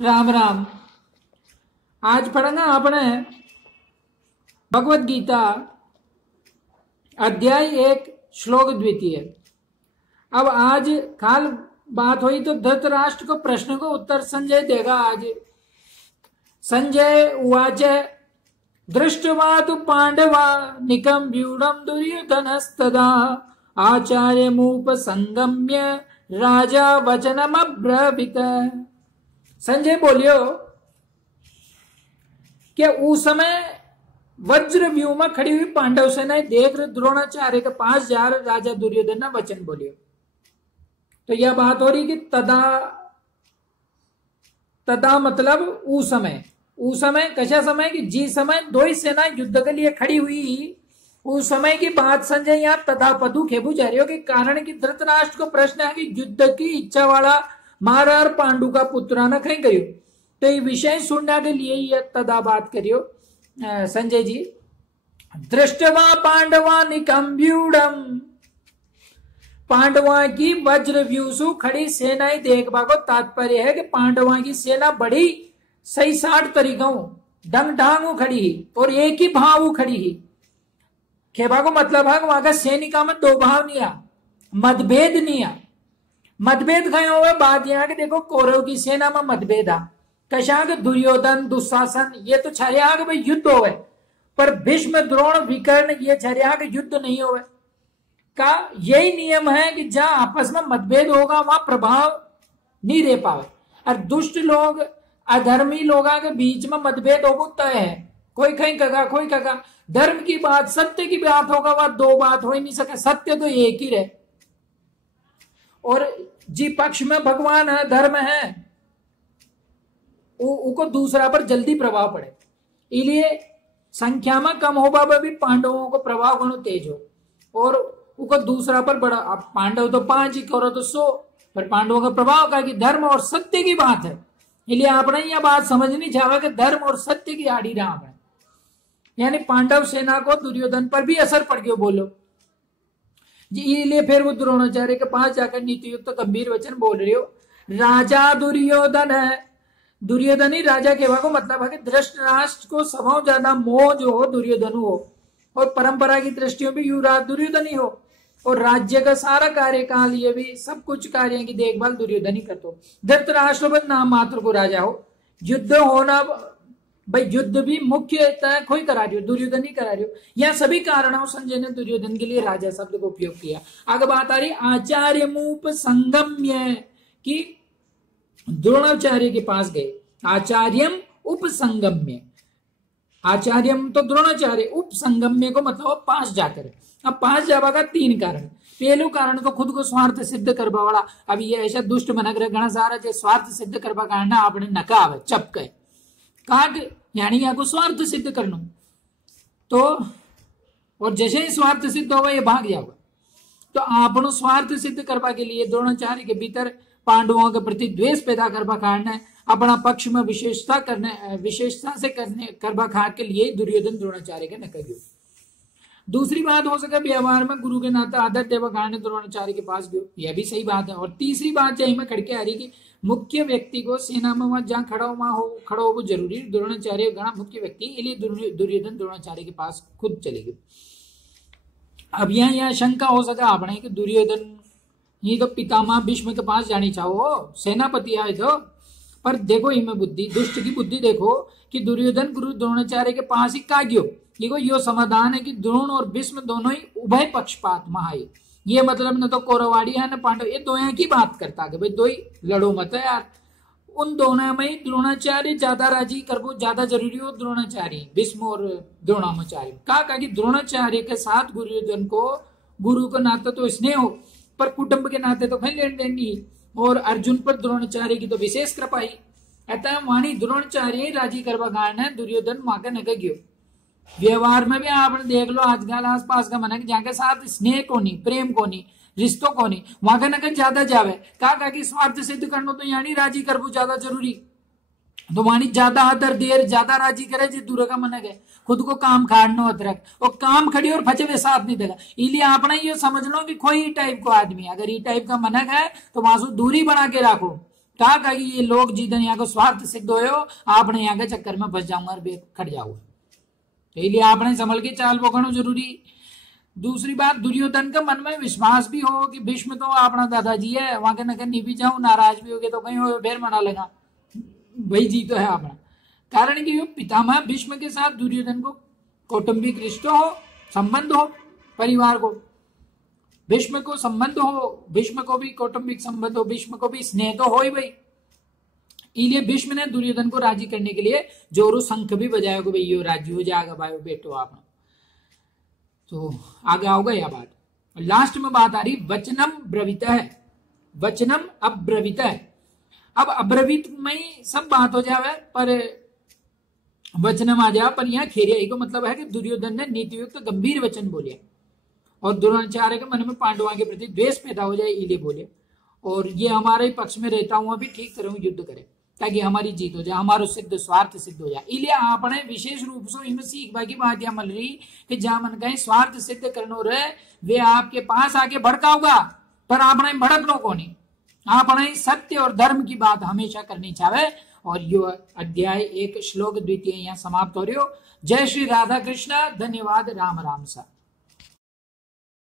राम राम। आज पढ़ना आपने भगवत गीता अध्याय 1 श्लोक 2। अब आज काल बात हुई तो धृतराष्ट्र को प्रश्न को उत्तर संजय देगा। आज संजय उवाच दृष्ट्वा तु पांडवा निकं व्यूढं दुर्योधनस्तदा आचार्यमुपसंगम्य राजा वचनमब्रवीत। संजय बोलियो कि उस समय वज्र व्यूह में खड़ी हुई पांडव सेना देख द्रोणाचार्य के पास जा रहे राजा दुर्योधन ने वचन बोलियो। तो यह बात हो रही कि तदा मतलब उस समय कैसा समय कि जिस समय दो ही सेना युद्ध के लिए खड़ी हुई उस समय की बात संजय यहाँ तथा पदु खेबू जा रही हो के कारण कि धृतराष्ट्र को प्रश्न है कि युद्ध की इच्छा वाला महाराज पांडु का पुत्र न कहीं करियो। तो ये विषय सुनने के लिए यह तदा बात करियो। संजय जी दृष्टवा पांडवा निकम व्यूढ़म, पांडवा की वज्र व्यूसु खड़ी सेनाएं देखबा को तात्पर्य है कि पांडवा की सेना बड़ी सही 60 तरीकों डंग ढांगू खड़ी ही और एक ही भाव खड़ी ही। खेबा को मतलब है वहां का सैनिका में दो भाव नहीं आ, मतभेद नहीं आ। मतभेद कहे हुए बात यहां के देखो कौरव की सेना में मतभेद आ कशा के दुर्योधन दुशासन ये तो छरिया के भाई युद्ध होवे, पर भीष्म द्रोण विकर्ण ये छरिया के युद्ध नहीं होवे का यही नियम है कि जहां आपस में मतभेद होगा वहां प्रभाव नहीं रह पावे। और दुष्ट लोग अधर्मी लोगों के बीच में मतभेद हो तय है, कोई कहीं कगा कोई कगा। धर्म की बात सत्य की बात होगा वह दो बात हो ही नहीं सके, सत्य तो एक ही रहे। और जी पक्ष में भगवान है धर्म है उनको दूसरा पर जल्दी प्रभाव पड़े, इसलिए संख्या में कम हो बाबा भी पांडवों को प्रभाव गणो तेज हो और उनको दूसरा पर बड़ा। अब पांडव तो 5 ही करो तो 100, पर पांडवों का प्रभाव का कि धर्म और सत्य की बात है। इसलिए आपने यह बात समझनी चाहिए कि धर्म और सत्य की आड़ी राम है, यानी पांडव सेना को दुर्योधन पर भी असर पड़ गया बोलो जी। इसलिए फिर वो द्रोणाचार्य के पास जाकर नीति युक्त गंभीर वचन बोल रही हो। राजा दुर्योधन है, दुर्योधन ही राजा के को मतलब है कि धृतराष्ट्र को सबसे ज्यादा मोह जो हो दुर्योधन हो और परंपरा की दृष्टियों भी युवराज दुर्योधन ही हो और राज्य का सारा कार्यकाल ये भी सब कुछ कार्य की देखभाल दुर्योधन ही करते हो। धृतराष्ट्र नाम मात्र को राजा हो, युद्ध होना भाई युद्ध भी मुख्य कोई करा रही हो दुर्योधन ही करा रही हो। यह सभी कारणों संजय ने दुर्योधन के लिए राजा शब्द को उपयोग किया। आगे बात आ रही आचार्य मूप संगम्य की द्रोणाचार्य के पास गए। आचार्यम उपसंगम्य, आचार्यम तो द्रोणाचार्य, उपसंगम्य को मतलब पास जाकर। अब पास जावा का 3 कारण। पहलू कारण तो खुद को स्वार्थ सिद्ध करवा वाला। अब ये ऐसा दुष्ट मनक रहे घना सारा जो स्वार्थ सिद्ध करवा कारण आपने नका आवे चप गए कहा यानी यहाँ को स्वार्थ सिद्ध करना तो और जैसे ही स्वार्थ सिद्ध होगा ये भाग जाओगा। तो आपनो स्वार्थ सिद्ध करवा के लिए द्रोणाचार्य के भीतर पांडवों के प्रति द्वेष पैदा करवा कारण है अपना पक्ष में विशेषता से करवा खा के लिए दुर्योधन द्रोणाचार्य के नकर गयो। दूसरी बात हो सके व्यवहार में गुरु के नाते आदर देवा कारण द्रोणाचार्य के पास गयो, यह भी सही बात है। और तीसरी बात यही में खड़के आ रही कि मुख्य व्यक्ति को सेना में वहां जहां खड़ा हो वो जरूरी। द्रोणाचार्य गणा मुख्य व्यक्ति, इसलिए दुर्योधन द्रोणाचार्य के पास खुद चले गए। अब यहाँ शंका हो सका आपने कि दुर्योधन ये तो पितामह भीष्म के पास जानी चाहो, सेनापति आए तो। पर देखो इनमें बुद्धि, दुष्ट की बुद्धि देखो कि दुर्योधन गुरु द्रोणाचार्य के पास ही का गयो। देखो यो समाधान है कि द्रोण और भीष्म दोनों ही उभय पक्षपात महाई। ये मतलब न तो कौरवाड़ी है न पांडव, ये दो की बात करता है भाई दो ही लड़ो मत यार। उन दोनों में ही द्रोणाचार्य ज्यादा राजी करबो ज्यादा जरूरी हो। द्रोणाचार्य भीष्म और द्रोणाचार्य का कि द्रोणाचार्य के साथ दुर्योधन को गुरु के नाते तो स्नेह हो पर कुटुंब के नाते तो कहीं लेन देन नहीं। और अर्जुन पर द्रोणाचार्य की तो विशेष कृपा ही अतः वाणी द्रोणाचार्य राजी करवा कारण है दुर्योधन वहां का नक गयो। व्यवहार में भी आपने देख लो आजकल आसपास का मन है जहाँ के साथ स्नेह को नहीं, प्रेम को नहीं, रिश्तों को नहीं, वहां का नकल ज्यादा जावे का कि स्वार्थ सिद्ध करना तो यानी राजी करबो ज्यादा जरूरी। तो वाणी ज्यादा आदर देर ज्यादा राजी करे जो दूर का मन है खुद को काम खाड़नो अदरक और काम खड़ी और फचे वे साथ नहीं देगा। इसलिए आपने ये समझ लो कि कोई टाइप को आदमी अगर ये टाइप का मनक है तो वहां से दूरी बना के रखो कहा कि ये लोग जिधर यहाँ को स्वार्थ सिद्ध हो, आपने यहाँ के चक्कर में फंस जाऊंगा और खट जाऊंगा, तो इसलिए आपने संभल के चाल पकड़ना जरूरी। दूसरी बात, दुर्योधन के मन में विश्वास भी हो कि भीष्म तो अपना दादाजी है, वहां के न नहीं भी जाऊं, नाराज भी हो गए तो कहीं हो फिर मना लेगा, भाई जी तो है अपना। कारण कि पितामह भीष्म के साथ दुर्योधन को कौटुंबिक रिश्ते हो, संबंध हो, परिवार को भीष्म को संबंध हो, भीष्म को भी कौटुंबिक संबंध हो, भीष्म को भी स्नेह तो हो ही भाई। इसलिए भीष्म ने दुर्योधन को राजी करने के लिए जोरू शंख भी बजाया कि भाई यो राजी हो जाएगा भाई बेटो आप। तो आगे आओगे यह बात। लास्ट में बात आ रही वचनम ब्रवीत है, वचनम अब्रवीत है। अब अब्रवीत में ही सब बात हो जावे पर वचनम आ जाए, पर यहाँ खेरिया को मतलब है कि दुर्योधन ने नीतियुक्त गंभीर वचन बोले और द्रोणाचार्य के मन में पांडवों के प्रति द्वेष पैदा हो जाए, इले बोले और ये हमारे पक्ष में रहता हुआ भी ठीक तरह युद्ध करे ताकि हमारी जीत हो जाए, हमारो सिद्ध स्वार्थ सिद्ध हो जाए। इसलिए आपने विशेष रूप से इनमें सीखवा की बात यह मिल रही कि जहां मन कहीं स्वार्थ सिद्ध करनो रहे वे आपके पास आके भड़काऊगा, पर आपने भड़कनो को नहीं, आपने सत्य और धर्म की बात हमेशा करनी चाहे। और यो अध्याय 1 श्लोक 2 यहाँ समाप्त हो रही हो। जय श्री राधा कृष्ण, धन्यवाद, राम राम सा।